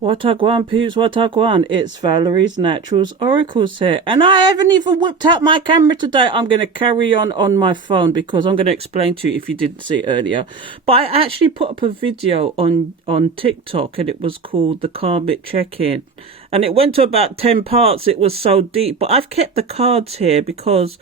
What a gwan, peeps, what a gwan. It's Valerie's Naturals Oracles here. And I haven't even whipped out my camera today. I'm going to carry on my phone because I'm going to explain to you if you didn't see earlier. But I actually put up a video on TikTok and it was called the Karmic Check-In. And it went to about 10 parts. It was so deep. But I've kept the cards here because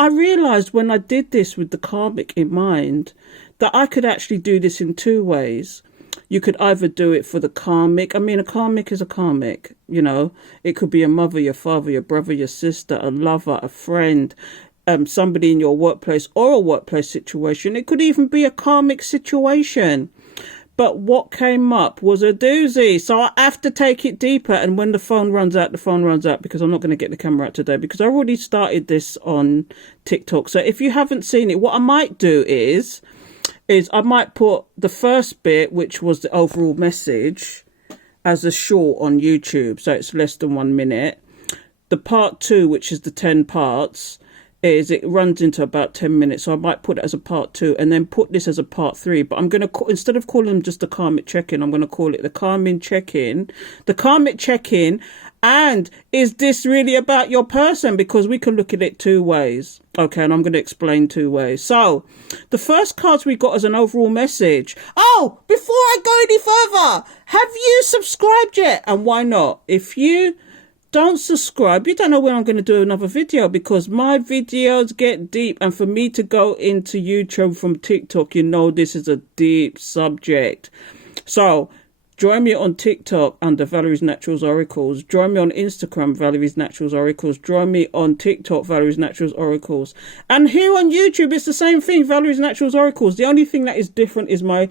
I realised when I did this with the Karmic in mind that I could actually do this in two ways. You could either do it for the karmic. I mean, a karmic is a karmic, you know. It could be a mother, your father, your brother, your sister, a lover, a friend, somebody in your workplace or a workplace situation. It could even be a karmic situation. But what came up was a doozy. So I have to take it deeper. And when the phone runs out, the phone runs out because I'm not going to get the camera out today because I already started this on TikTok. So if you haven't seen it, what I might do is I might put the first bit, which was the overall message, as a short on YouTube. So it's less than 1 minute. The part 2, which is the 10 parts, it runs into about 10 minutes. So I might put it as a part 2 and then put this as a part 3. But I'm going to, instead of calling them just the Karmic Check-In, I'm going to call it the Karmic Check-In. The Karmic Check-In. And is this really about your person? Because we can look at it two ways. Okay, and I'm going to explain two ways. So, the first cards we got as an overall message. Oh, before I go any further, have you subscribed yet? And why not? If you don't subscribe, you don't know when I'm going to do another video because my videos get deep. And for me to go into YouTube from TikTok, you know this is a deep subject. So, join me on TikTok under Valerie's Naturals Oracles. Join me on Instagram, Valerie's Naturals Oracles. Join me on TikTok, Valerie's Naturals Oracles. And here on YouTube, it's the same thing, Valerie's Naturals Oracles. The only thing that is different is my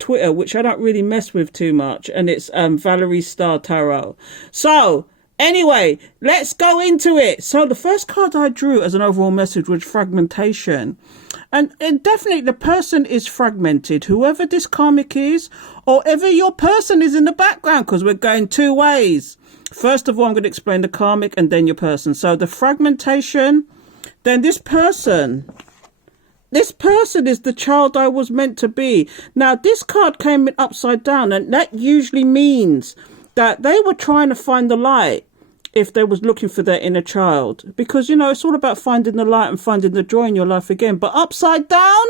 Twitter, which I don't really mess with too much. And it's Valerie Star Tarot. So, anyway, let's go into it. So the first card I drew as an overall message was fragmentation. And definitely the person is fragmented, whoever this karmic is, or whoever your person is in the background, because we're going two ways. First of all, I'm going to explain the karmic and then your person. So the fragmentation, then this person is the child I was meant to be. Now, this card came in upside down, and that usually means that they were trying to find the light if they was looking for their inner child, because you know it's all about finding the light and finding the joy in your life again. But upside down,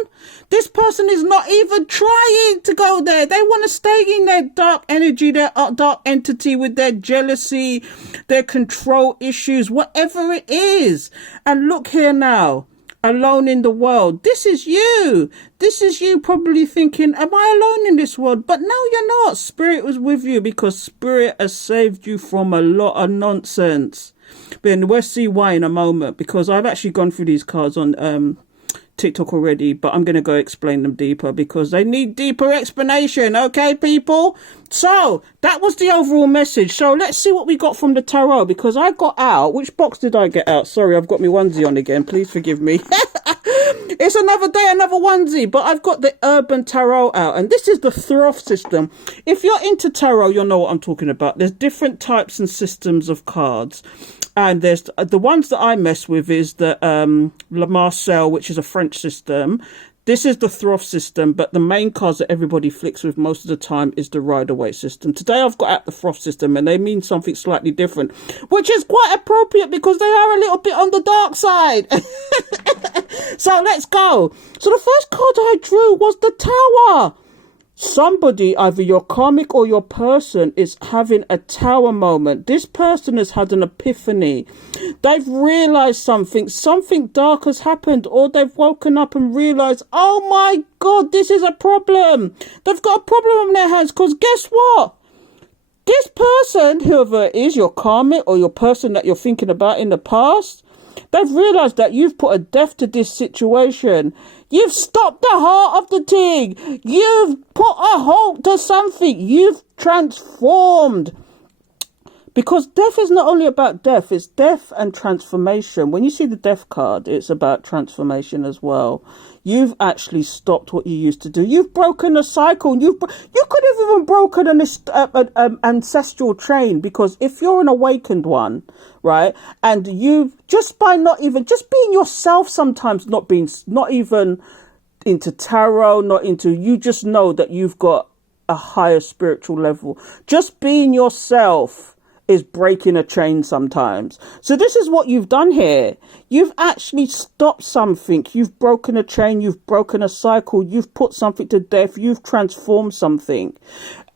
this person is not even trying to go there. They want to stay in their dark energy, their dark entity, with their jealousy, their control issues, whatever it is. And look here now, alone in the world. This is you probably thinking, am I alone in this world? But no, you're not. Spirit was with you because Spirit has saved you from a lot of nonsense. But we'll see why in a moment, because I've actually gone through these cards on TikTok already, but I'm going to go explain them deeper because they need deeper explanation. Okay, people? So that was the overall message. So let's see what we got from the tarot, because I got out. Which box did I get out? Sorry, I've got my onesie on again. Please forgive me. It's another day, another onesie, but I've got the Urban Tarot out, and this is the Throff system. If you're into tarot, you'll know what I'm talking about. There's different types and systems of cards. And there's the ones that I mess with is the La Marcel, which is a French system. This is the Throff system, but the main cards that everybody flicks with most of the time is the Rider-Waite system. Today I've got out the Throff system, and they mean something slightly different, which is quite appropriate because they are a little bit on the dark side. So let's go. So the first card I drew was the Tower. Somebody, either your karmic or your person, is having a tower moment. This person has had an epiphany. They've realized something dark has happened, or they've woken up and realized, oh my God, this is a problem. They've got a problem on their hands, because guess what? This person, whoever it is, your karmic or your person that you're thinking about in the past, they've realized that you've put a death to this situation. You've stopped the heart of the thing. You've put a halt to something. You've transformed. Because death is not only about death, it's death and transformation. When you see the death card, it's about transformation as well. You've actually stopped what you used to do. You've broken a cycle. You could have even broken an ancestral chain, because if you're an awakened one, right, and you've just being yourself sometimes, not even into tarot, you just know that you've got a higher spiritual level. Just being yourself is breaking a chain sometimes. So this is what you've done here. You've actually stopped something. You've broken a chain. You've broken a cycle. You've put something to death. You've transformed something.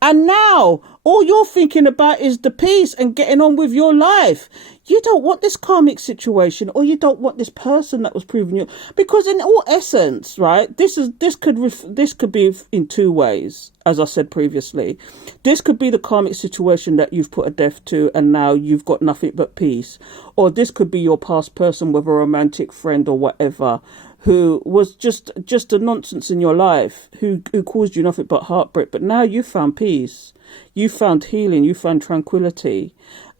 And now all you're thinking about is the peace and getting on with your life. You don't want this karmic situation, or you don't want this person that was proving you. Because in all essence, right, this could be in two ways, as I said previously. This could be the karmic situation that you've put a death to, and now you've got nothing but peace. Or this could be your past person, with a romantic friend or whatever, who was just a nonsense in your life, who caused you nothing but heartbreak. But now you found peace, you found healing, you found tranquility,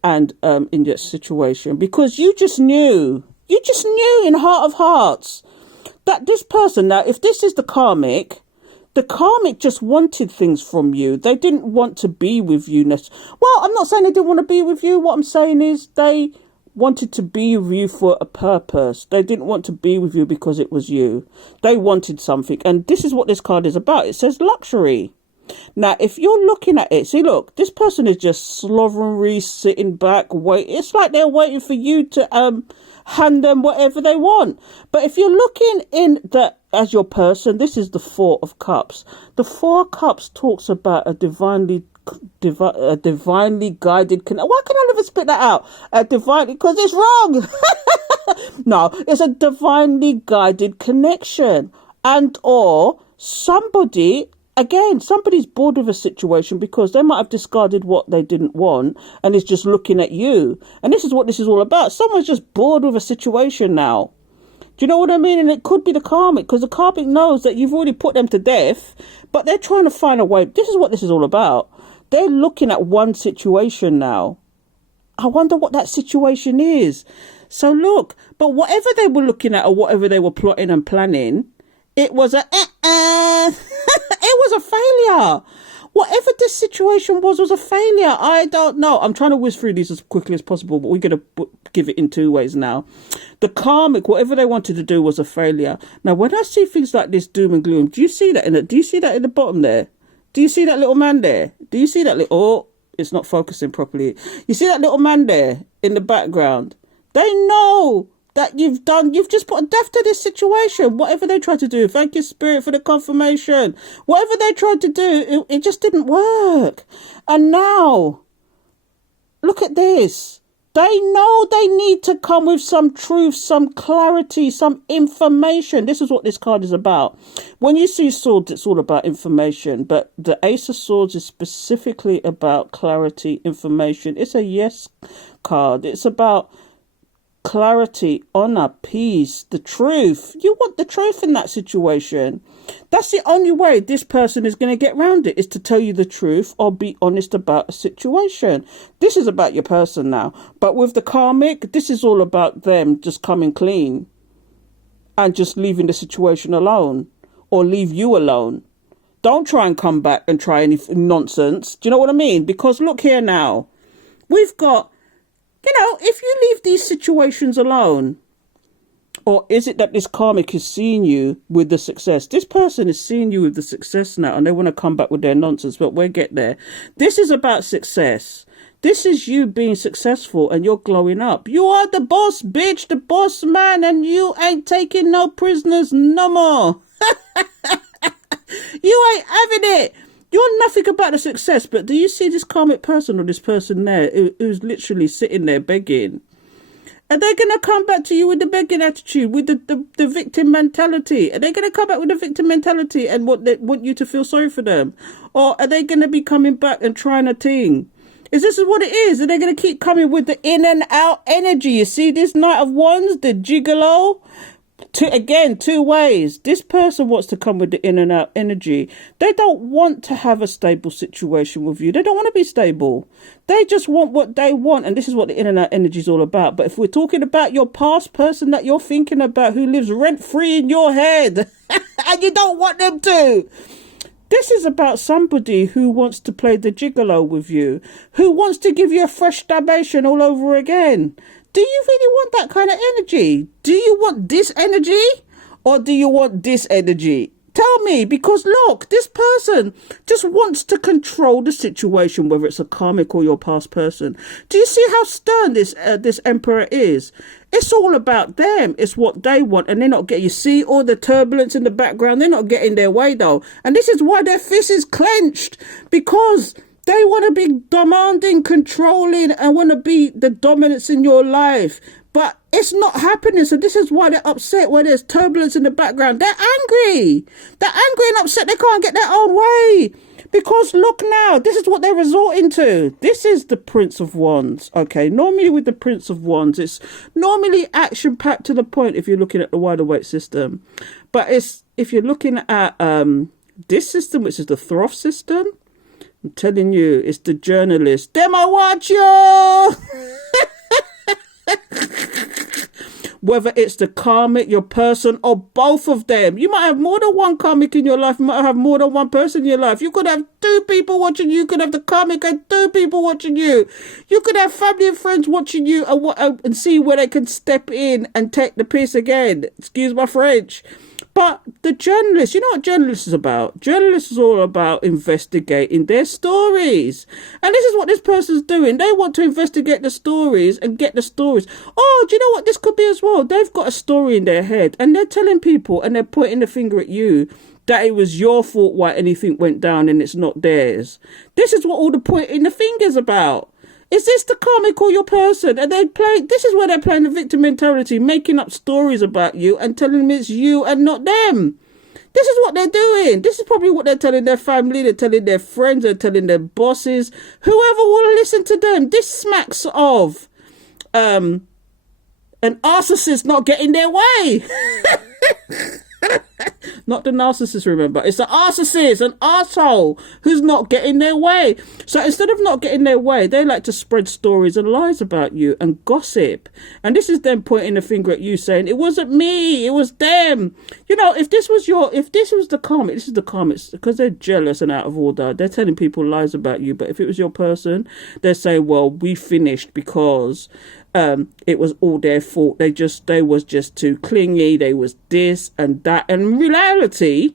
and in your situation, because you just knew in heart of hearts that this person, now if this is the karmic just wanted things from you. They didn't want to be with you. Well, I'm not saying they didn't want to be with you. What I'm saying is they wanted to be with you for a purpose. They didn't want to be with you because it was you. They wanted something. And this is what this card is about. It says luxury. Now, if you're looking at it, see, look, this person is just slovenly, sitting back, wait. It's like they're waiting for you to hand them whatever they want. But if you're looking in that as your person, this is the Four of Cups. The Four of Cups talks about a divinely guided connection. Why can I never spit that out? Because it's wrong. No, it's a divinely guided connection, and or somebody's bored of a situation because they might have discarded what they didn't want and is just looking at you. And this is what this is all about. Someone's just bored with a situation now. Do you know what I mean? And it could be the karmic, because the karmic knows that you've already put them to death, but they're trying to find a way. This is what this is all about. They're looking at one situation now. I wonder what that situation is. So look, but whatever they were looking at or whatever they were plotting and planning, it was it was a failure. Whatever this situation was a failure. I don't know. I'm trying to whiz through these as quickly as possible, but we're going to give it in two ways now. The karmic, whatever they wanted to do was a failure. Now, when I see things like this doom and gloom, do you see that in the bottom there? Do you see that little man there? Do you see that little... Oh, it's not focusing properly. You see that little man there in the background? They know that you've just put a death to this situation. Whatever they tried to do, thank you, Spirit, for the confirmation. Whatever they tried to do, it just didn't work. And now, look at this. They know they need to come with some truth, some clarity, some information. This is what this card is about. When you see swords, it's all about information. But the Ace of Swords is specifically about clarity, information. It's a yes card. It's about clarity, honor, peace, the truth. You want the truth in that situation. That's the only way this person is going to get around it, is to tell you the truth or be honest about a situation. This is about your person now. But with the karmic, this is all about them just coming clean and just leaving the situation alone, or leave you alone. Don't try and come back and try any nonsense. Do you know what I mean? Because look here now. We've got, if you leave these situations alone, or is it that this karmic is seeing you with the success? This person is seeing you with the success now, and they want to come back with their nonsense, but we'll get there. This is about success. This is you being successful and you're glowing up. You are the boss, bitch, the boss man, and you ain't taking no prisoners no more. You ain't having it. You're nothing about the success, but do you see this karmic person or this person there who's literally sitting there begging? Are they going to come back to you with the begging attitude, with the victim mentality? Are they going to come back with the victim mentality and want you to feel sorry for them? Or are they going to be coming back and trying a thing? Is this what it is? Are they going to keep coming with the in and out energy? You see this Knight of Wands, the gigolo? Two ways. This person wants to come with the in and out energy. They don't want to have a stable situation with you. They don't want to be stable. They just want what they want. And this is what the in and out energy is all about. But if we're talking about your past person that you're thinking about, who lives rent free in your head and you don't want them to, this is about somebody who wants to play the gigolo with you, who wants to give you a fresh stabation all over again. Do you really want that kind of energy? Do you want this energy, or do you want this energy? Tell me, because look, this person just wants to control the situation, whether it's a karmic or your past person. Do you see how stern this emperor is? It's all about them. It's what they want, and they're not getting. You see all the turbulence in the background. They're not getting their way though, and this is why their fist is clenched, because they want to be demanding, controlling, and want to be the dominance in your life. But it's not happening. So this is why they're upset, where there's turbulence in the background. They're angry. They're angry and upset. They can't get their own way. Because look now, this is what they're resorting to. This is the Prince of Wands. Okay, normally with the Prince of Wands, it's normally action-packed to the point if you're looking at the wider weight system. But it's if you're looking at this system, which is the Throff system, I'm telling you, it's the journalist. Them I watch you! Whether it's the karmic, your person, or both of them. You might have more than one karmic in your life. You might have more than one person in your life. You could have 2 people watching you. You could have the karmic and 2 people watching you. You could have family and friends watching you and see where they can step in and take the piss again. Excuse my French. But the journalist, you know what journalists is about? Journalists is all about investigating their stories. And this is what this person's doing. They want to investigate the stories and get the stories. Oh, do you know what this could be as well? They've got a story in their head and they're telling people and they're pointing the finger at you that it was your fault why anything went down and it's not theirs. This is what all the pointing the finger's about. Is this the karmic or your person? And this is where they're playing the victim mentality, making up stories about you and telling them it's you and not them. This is what they're doing. This is probably what they're telling their family, they're telling their friends, they're telling their bosses, whoever will listen to them. This smacks of an narcissist not getting their way. Not the narcissist, remember. It's the narcissist, an arsehole who's not getting their way. So instead of not getting their way, they like to spread stories and lies about you and gossip. And this is them pointing the finger at you saying, it wasn't me, it was them. You know, if this was the karmic, this is the karmics, because they're jealous and out of order. They're telling people lies about you. But if it was your person, they're saying, well, we finished because it was all their fault. They was just too clingy. They was this and that. And in reality,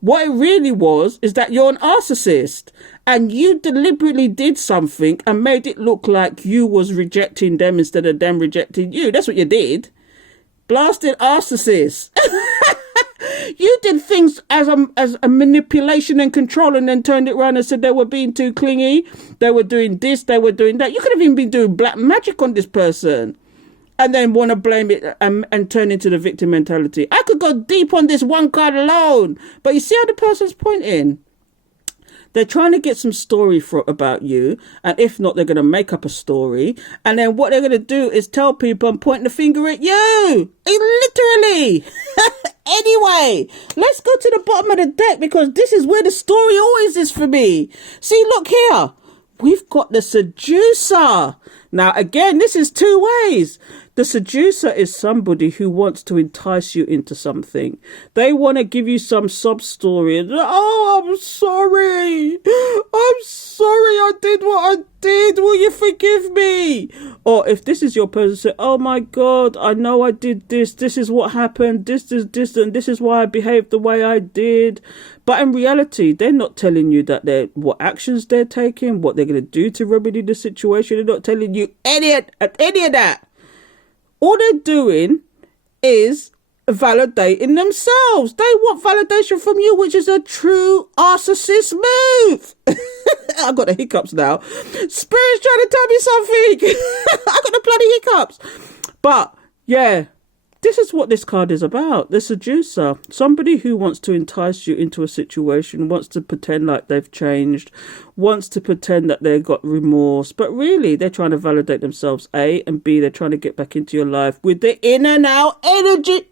what it really was is that you're an narcissist and you deliberately did something and made it look like you was rejecting them instead of them rejecting you. That's what you did. Blasted narcissist. You did things as a manipulation and control, and then turned it around and said they were being too clingy. They were doing this, they were doing that. You could have even been doing black magic on this person and then want to blame it and turn into the victim mentality. I could go deep on this one card alone, but you see how the person's pointing? They're trying to get some story about you, and if not, they're going to make up a story, and then what they're going to do is tell people and point the finger at you. Literally. Anyway, let's go to the bottom of the deck, because this is where the story always is for me. See, look here. We've got the seducer. Now, again, this is 2 ways. The seducer is somebody who wants to entice you into something. They want to give you some sob story. And, oh, I'm sorry. I did what I did. Will you forgive me? Or if this is your person, say, oh my God, I know I did this. This is what happened. This, and this is why I behaved the way I did. But in reality, they're not telling you that what actions they're taking, what they're going to do to remedy the situation. They're not telling you any of that. All they're doing is validating themselves. They want validation from you, which is a true narcissist move. I got the hiccups now. Spirit's trying to tell me something. I got the bloody hiccups. But yeah, this is what this card is about. The seducer, somebody who wants to entice you into a situation, wants to pretend like they've changed, wants to pretend that they've got remorse, but really they're trying to validate themselves, A, and B, they're trying to get back into your life with the in and out energy.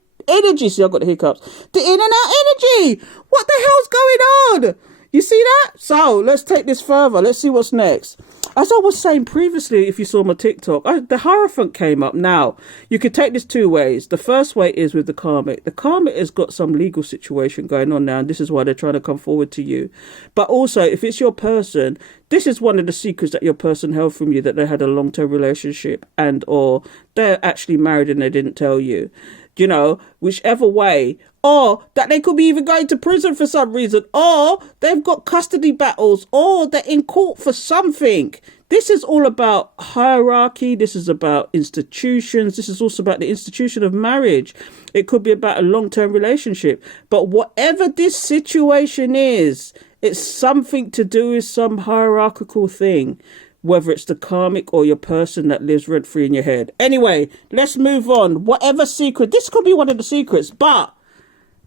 See, I got the hiccups. The in and out energy. What the hell's going on? You see that? So let's take this further. Let's see what's next. As I was saying previously, if you saw my TikTok, the Hierophant came up. Now, you could take this 2 ways. The first way is with the Karmic. The Karmic has got some legal situation going on now, and this is why they're trying to come forward to you. But also, if it's your person, this is one of the secrets that your person held from you, that they had a long-term relationship or they're actually married and they didn't tell you. You know, whichever way. or that they could be even going to prison for some reason, or they've got custody battles, or they're in court for something. This is all about hierarchy. This is about institutions. This is also about the institution of marriage. It could be about a long-term relationship. But whatever this situation is, it's something to do with some hierarchical thing, whether it's the karmic or your person that lives rent-free in your head. Anyway, let's move on. Whatever secret, this could be one of the secrets, but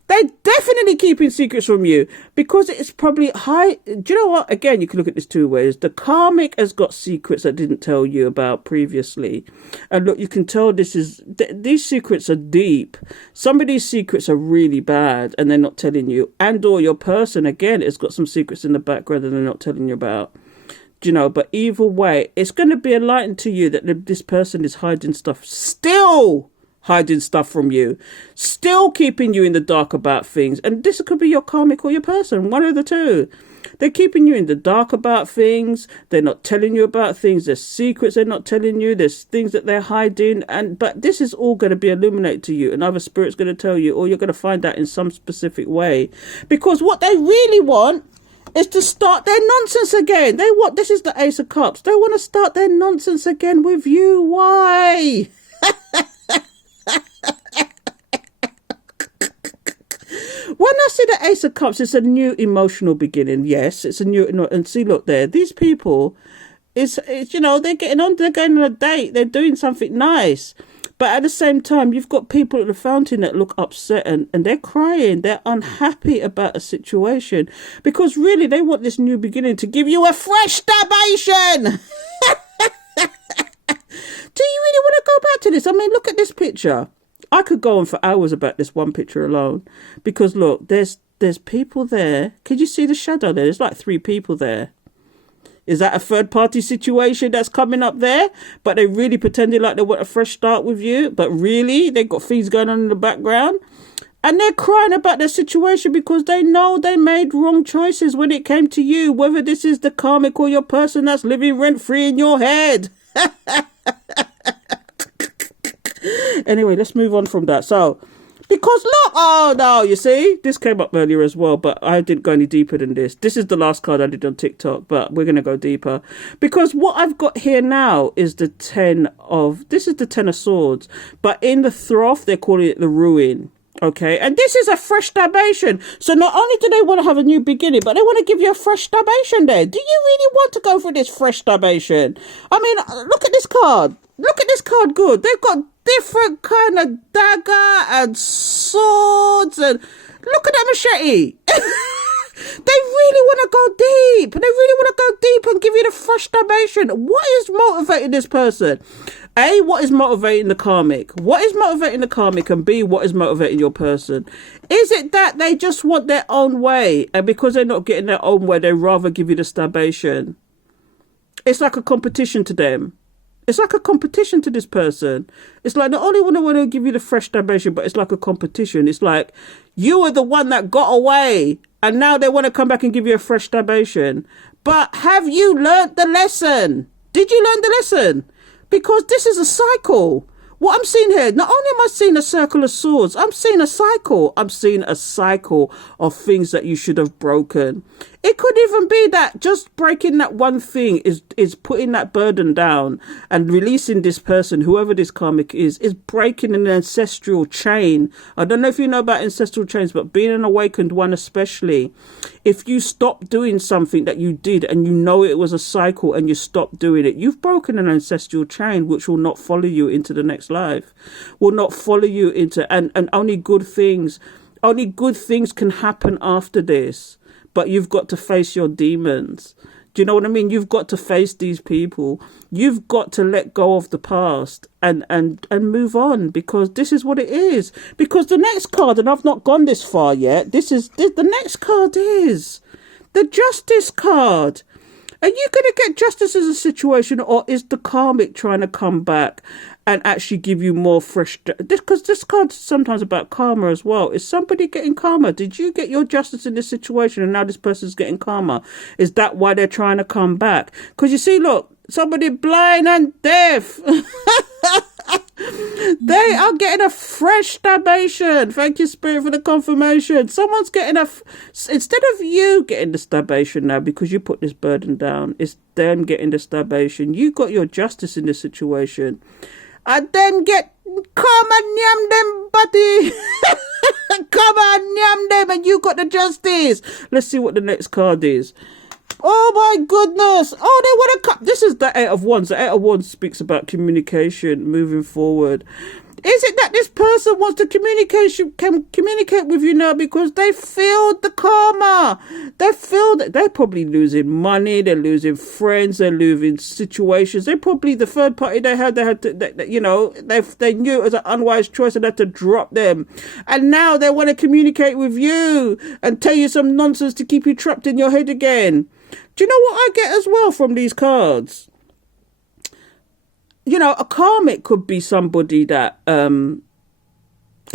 they're definitely keeping secrets from you because it's probably high. Do you know what? Again, you can look at this two ways. The karmic has got secrets that didn't tell you about previously. And look, you can tell these secrets are deep. Some of these secrets are really bad and they're not telling you. And or your person, again, has got some secrets in the background that they're not telling you about. Do you know? But either way, it's going to be enlightened to you that this person is hiding stuff still. Hiding stuff from you, still keeping you in the dark about things. And this could be your karmic or your person, one of the two. They're keeping you in the dark about things. They're not telling you about things. There's secrets they're not telling you. There's things that they're hiding. But this is all going to be illuminated to you. Another spirit's going to tell you, or you're going to find out in some specific way. Because what they really want is to start their nonsense again. This is the Ace of Cups. They want to start their nonsense again with you. Why? When I see the Ace of Cups, it's a new emotional beginning. Yes, it's a new, and see, look there, these people, it's you know, they're going on a date, they're doing something nice. But at the same time, you've got people at the fountain that look upset and they're crying. They're unhappy about a situation because really they want this new beginning to give you a fresh stabation. Do you really want to go back to this? I mean, look at this picture. I could go on for hours about this one picture alone because look, there's people there. Could you see the shadow there? There's like 3 people there. Is that a third party situation that's coming up there? But they really pretending like they want a fresh start with you. But really, they've got things going on in the background. And they're crying about their situation because they know they made wrong choices when it came to you. Whether this is the karmic or your person that's living rent free in your head. Anyway, let's move on from that. So, because look, oh no, you see, this came up earlier as well, but I didn't go any deeper than this. This is the last card I did on TikTok, but we're going to go deeper. Because what I've got here now is the 10 of Swords, but in the Throth, they're calling it the Ruin. Okay, and this is a fresh stabation. So not only do they want to have a new beginning, but they want to give you a fresh stabation there. Do you really want to go for this fresh stabation? I mean, look at this card. Look at this card good. They've got different kind of dagger and swords and look at that machete. They really want to go deep. They really want to go deep and give you the fresh stabation. What is motivating this person? A, what is motivating the karmic? What is motivating the karmic? And B, what is motivating your person? Is it that they just want their own way? And because they're not getting their own way, they rather give you the stabation? It's like a competition to them. It's like a competition to this person. It's like not only want to give you the fresh stabation, but it's like a competition. It's like you were the one that got away and now they want to come back and give you a fresh stabation. But have you learnt the lesson? Did you learn the lesson? Because this is a cycle. What I'm seeing here, not only am I seeing a circle of swords, I'm seeing a cycle. I'm seeing a cycle of things that you should have broken. It could even be that just breaking that one thing is putting that burden down and releasing this person, whoever this karmic is breaking an ancestral chain. I don't know if you know about ancestral chains, but being an awakened one especially, if you stop doing something that you did and you know it was a cycle and you stop doing it, you've broken an ancestral chain which will not follow you into the next life, will not follow you into, and only good things can happen after this. But you've got to face your demons. Do you know what I mean? You've got to face these people. You've got to let go of the past and move on, because this is what it is. Because the next card, and I've not gone this far yet, the next card is the Justice card. Are you going to get justice as a situation, or is the karmic trying to come back and actually give you more fresh? Because this card's sometimes about karma as well. Is somebody getting karma? Did you get your justice in this situation and now this person's getting karma? Is that why they're trying to come back? Because you see, look, somebody blind and deaf. They are getting a fresh stabation. Thank you, Spirit, for the confirmation. Someone's getting instead of you getting the stabation now because you put this burden down, it's them getting the stabation. You got your justice in this situation. And then come and yam them, buddy. Come and yam them, and you got the justice. Let's see what the next card is. Oh my goodness. Oh, they want to cut. This is the Eight of Wands. The Eight of Wands speaks about communication moving forward. Is it that this person wants to communicate with you now because they feel the karma? They feel that they're probably losing money, they're losing friends, they're losing situations. They're probably the third party they had to, they knew it was an unwise choice and had to drop them. And now they want to communicate with you and tell you some nonsense to keep you trapped in your head again. Do you know what I get as well from these cards? You know, a karmic could be somebody that who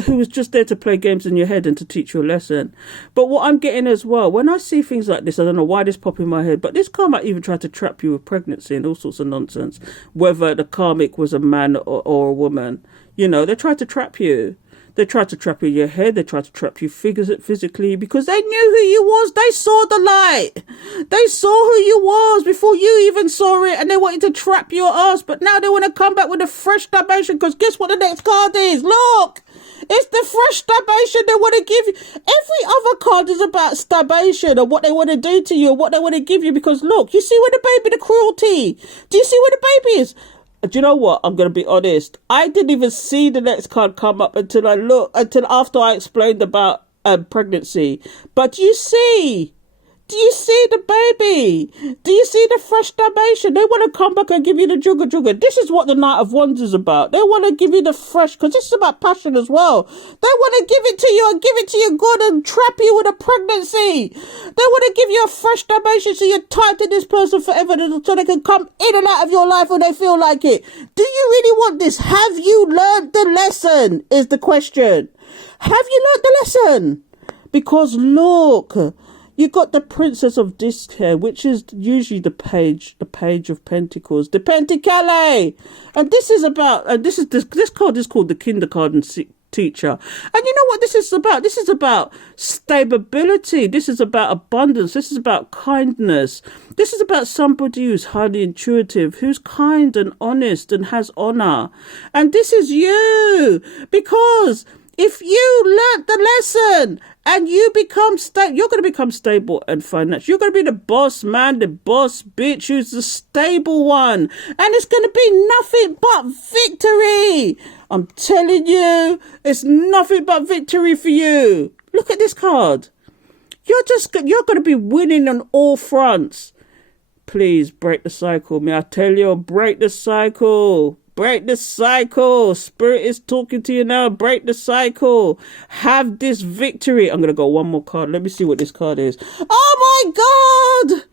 was just there to play games in your head and to teach you a lesson. But what I'm getting as well, when I see things like this, I don't know why this pop in my head, but this karmic even tried to trap you with pregnancy and all sorts of nonsense. Whether the karmic was a man or a woman, you know, they tried to trap you. They tried to trap you in your head. They tried to trap you physically because they knew who you was. They saw the light. They saw who you was before you even saw it, and they wanted to trap your ass. But now they want to come back with a fresh stabation because guess what the next card is? Look, it's the fresh stabation they want to give you. Every other card is about stabation and what they want to do to you and what they want to give you because look, you see where the cruelty. Do you see where the baby is? Do you know what? I'm going to be honest. I didn't even see the next card come up until after I explained about pregnancy. But do you see the baby? Do you see the fresh stabation? They want to come back and give you the jugga. This is what the Knight of Wands is about. They want to give you the fresh, because this is about passion as well. They want to give it to you and give it to you good and trap you with a pregnancy. They want to give you a fresh stabation so you're tied to this person forever so they can come in and out of your life when they feel like it. Do you really want this? Have you learned the lesson is the question. Have you learned the lesson? Because look, you got the Princess of Disc here, which is usually the page of Pentacles, the Pentacale. And this is about, and this card is called the Kindergarten Teacher. And you know what this is about? This is about stability. This is about abundance. This is about kindness. This is about somebody who's highly intuitive, who's kind and honest and has honor. And this is you, because if you learnt the lesson and you become stable, you're going to become stable and financial. You're going to be the boss man, the boss bitch who's the stable one. And it's going to be nothing but victory. I'm telling you, it's nothing but victory for you. Look at this card. You're going to be winning on all fronts. Please break the cycle. May I tell you, break the cycle. Break the cycle. Spirit is talking to you now. Break the cycle. Have this victory. I'm going to go one more card. Let me see what this card is. Oh my God.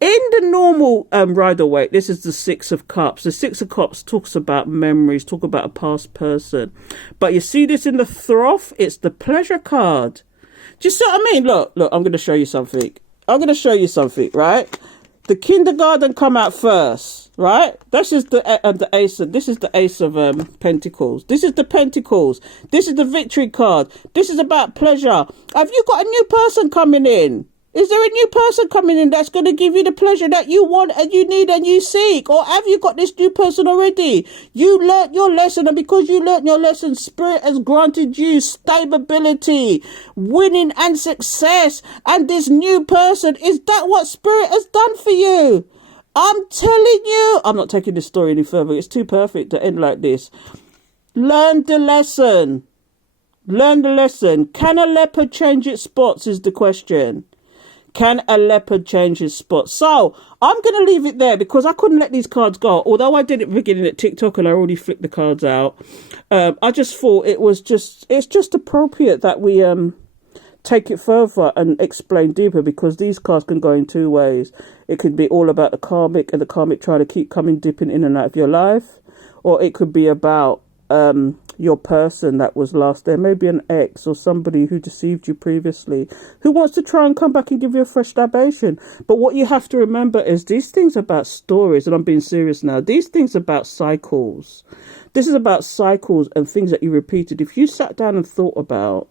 In the normal Rider-Waite, this is the Six of Cups. The Six of Cups talks about memories, talk about a past person. But you see this in the Throth? It's the Pleasure card. Do you see what I mean? Look, I'm going to show you something. Right? The Kindergarten come out first, right? This is the Ace of, this is the Ace of Pentacles. This is the Pentacles. This is the Victory card. This is about pleasure. Have you got a new person coming in? Is there a new person coming in that's going to give you the pleasure that you want and you need and you seek? Or have you got this new person already? You learnt your lesson, and because you learnt your lesson, Spirit has granted you stability, winning and success. And this new person, is that what Spirit has done for you? I'm telling you, I'm not taking this story any further. It's too perfect to end like this. Learn the lesson. Learn the lesson. Can a leopard change its spots is the question. Can a leopard change his spots? So I'm going to leave it there because I couldn't let these cards go. Although I did it beginning at TikTok and I already flicked the cards out. I just thought it's just appropriate that we take it further and explain deeper, because these cards can go in two ways. It could be all about the karmic and the karmic trying to keep dipping in and out of your life, or it could be about your person that was last there, maybe an ex or somebody who deceived you previously, who wants to try and come back and give you a fresh libation. But what you have to remember is these things are about stories, and I'm being serious now. These things are about cycles. This is about cycles and things that you repeated. If you sat down and thought about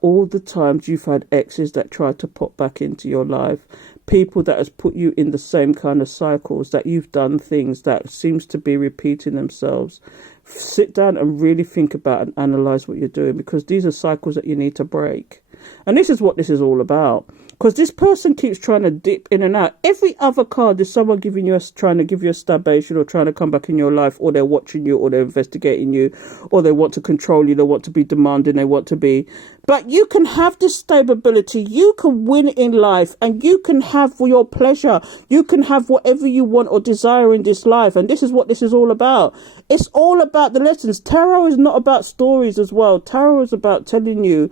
all the times you've had exes that tried to pop back into your life, people that has put you in the same kind of cycles, that you've done things that seems to be repeating themselves. Sit down and really think about and analyze what you're doing, because these are cycles that you need to break. And this is what this is all about. Because this person keeps trying to dip in and out. Every other card is someone trying to give you a stabation, or trying to come back in your life, or they're watching you, or they're investigating you, or they want to control you, they want to be demanding, they want to be. But you can have this stability, you can win in life, and you can have your pleasure. You can have whatever you want or desire in this life. And this is what this is all about. It's all about the lessons. Tarot is not about stories as well. Tarot is about telling you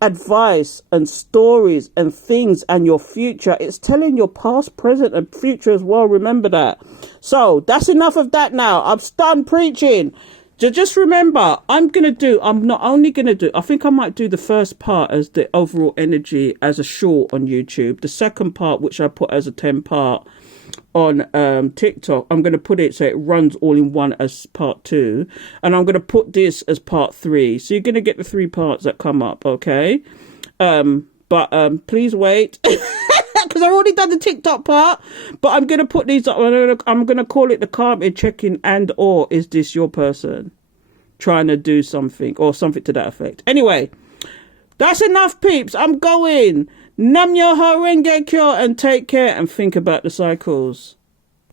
advice and stories and things and your future. It's telling your past, present and future as well. Remember that. So that's enough of that now. I'm done preaching. Just remember, I think I might do the first part as the overall energy as a short on YouTube. The second part, which I put as a 10-part on TikTok, I'm going to put it so it runs all in one as part 2, and I'm going to put this as part 3. So you're going to get the 3 parts that come up, okay? But please wait, because I've already done the TikTok part. But I'm going to put these up. I'm going to call it the Karmic check-in, and or is this your person trying to do something or something to that effect? Anyway, that's enough, peeps. I'm going. Nam yo ho renge kyo, and take care and think about the cycles.